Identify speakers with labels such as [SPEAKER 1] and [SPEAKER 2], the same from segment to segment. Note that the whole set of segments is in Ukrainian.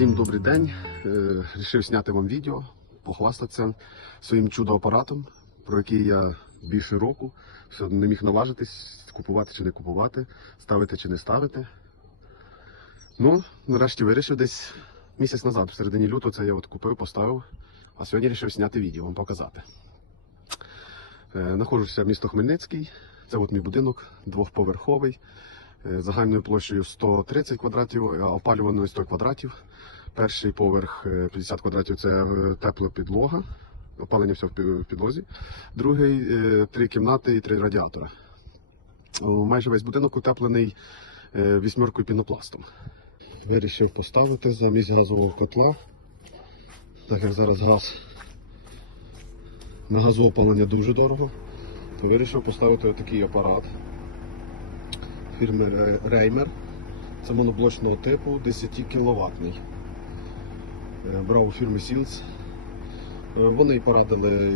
[SPEAKER 1] Всім добрий день. Е, Рішив зняти вам відео, похвастатися своїм чудо-апаратом, про який я більше року все не міг наважитись, купувати чи не купувати, ставити чи не ставити. Ну, нарешті вирішив десь місяць назад, в середині лютого, це я от купив, поставив, а сьогодні вирішив зняти відео, вам показати. Е, Знаходжуся в місто Хмельницький. Це от мій будинок, двохповерховий, загальною площею 130 квадратів, а опалюваною 100 квадратів. Перший поверх е, 50 квадратів це е, тепла підлога, опалення все в підлозі. Другий е, три кімнати і три радіатора. Майже весь будинок утеплений е, вісьмеркою пінопластом. Вирішив поставити замість газового котла. Так як зараз газ на газове опалення дуже дорого, то вирішив поставити такий апарат фірми Ре- Reimer. Це моноблочного типу 10 кВт. Брав у фірми Siemens. Е, Вони порадили е,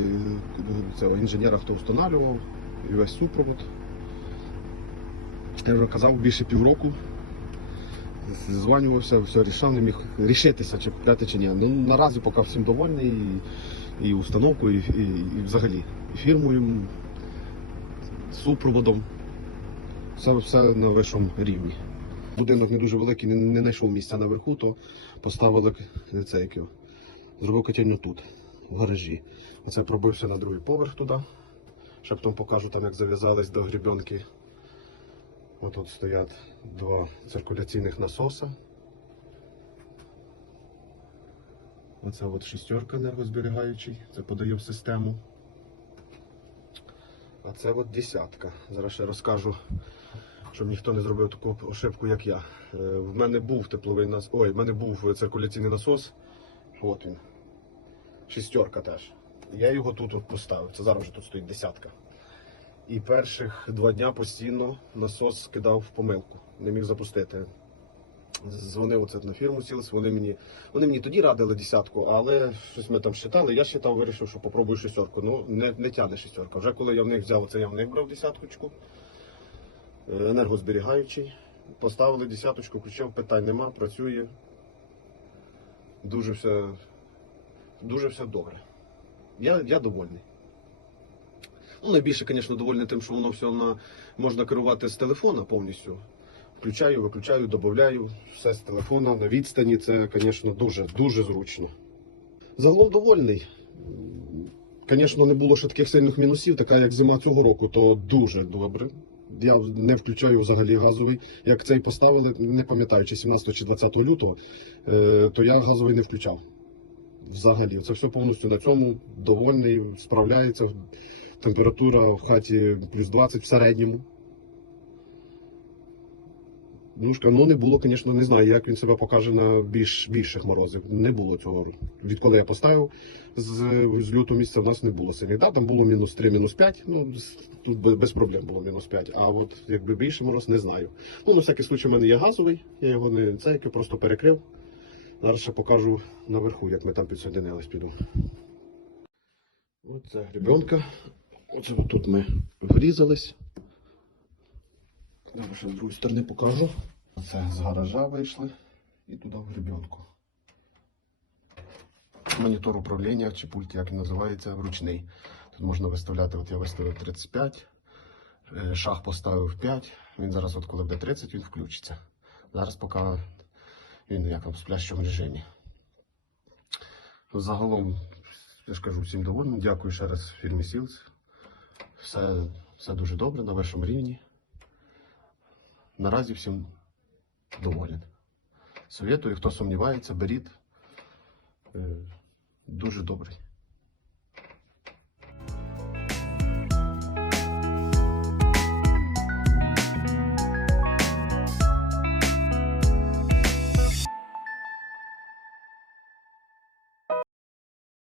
[SPEAKER 1] цього інженера, хто встановлював, і весь супровод. Я вже казав більше півроку. Званювався, все рішав, не міг рішитися, чи купляти, чи ні. Ну, наразі поки всім довольний і, і установкою, і, і, і взагалі і фірмою, супроводом. Все, все на вищому рівні. Будинок не дуже великий, не, не знайшов місця наверху, то поставили це як його, зробив котельню тут, в гаражі. Оце пробився на другий поверх туди. Ще потім покажу там, як зав'язались до грібенки. Ось тут стоять два циркуляційних насоса. Оце от шістерка енергозберігаючий, це подає в систему. А це от десятка. Зараз ще розкажу, щоб ніхто не зробив таку ошибку, як я. Е, В мене був тепловий насос. Ой, в мене був циркуляційний насос. От він. Шістерка теж. Я його тут от поставив. Це зараз вже тут стоїть десятка. І перших два дня постійно насос скидав в помилку. Не міг запустити. Дзвонив оце на фірму Сілс, вони мені, вони мені тоді радили десятку, але щось ми там считали. Я считав, вирішив, що попробую шістерку. Ну, не, не тягне шістерка. Вже коли я в них взяв, це я в них брав десяточку, е, енергозберігаючий. Поставили десяточку, включив, питань нема, працює. Дуже все, дуже все добре. Я, я довольний. Ну, найбільше, звісно, довольний тим, що воно все на, можна керувати з телефона повністю. Включаю, виключаю, додаю, все з телефона на відстані. Це, звісно, дуже, дуже зручно. Загалом довольний. Звісно, не було ще таких сильних мінусів, така як зима цього року, то дуже добре. Я не включаю взагалі газовий. Як цей поставили, не пам'ятаю, чи 17 чи 20 лютого, е, то я газовий не включав. Взагалі, це все повністю на цьому довольний, справляється. Температура в хаті плюс 20 в середньому. Ну, шка- ну не було, звісно, не знаю, як він себе покаже на більш більших морозів. Не було цього. Відколи я поставив з, з лютого місяця, в нас не було сильних. Да, там було мінус 3, мінус 5. Ну, тут без, проблем було мінус 5. А от якби більше мороз, не знаю. Ну, на всякий случай, в мене є газовий, я його не це, я просто перекрив. Зараз ще покажу наверху, як ми там підсоединились, піду. Оце гребенка. Оце тут ми врізались. Зараз ще з другої сторони покажу. Це з гаража вийшли і туди в гребенку. Монітор управління чи пульт, як він називається, ручний. Тут можна виставляти, от я виставив 35, е, шаг поставив 5. Він зараз, от коли буде 30, він включиться. Зараз поки він як в сплящому режимі. Загалом, я ж кажу, всім довольним. Дякую ще раз фірмі Сілс. Все, все дуже добре на вашому рівні. Наразі всім доволен. Советую, хто сумнівається, беріть. Е, Дуже добрий.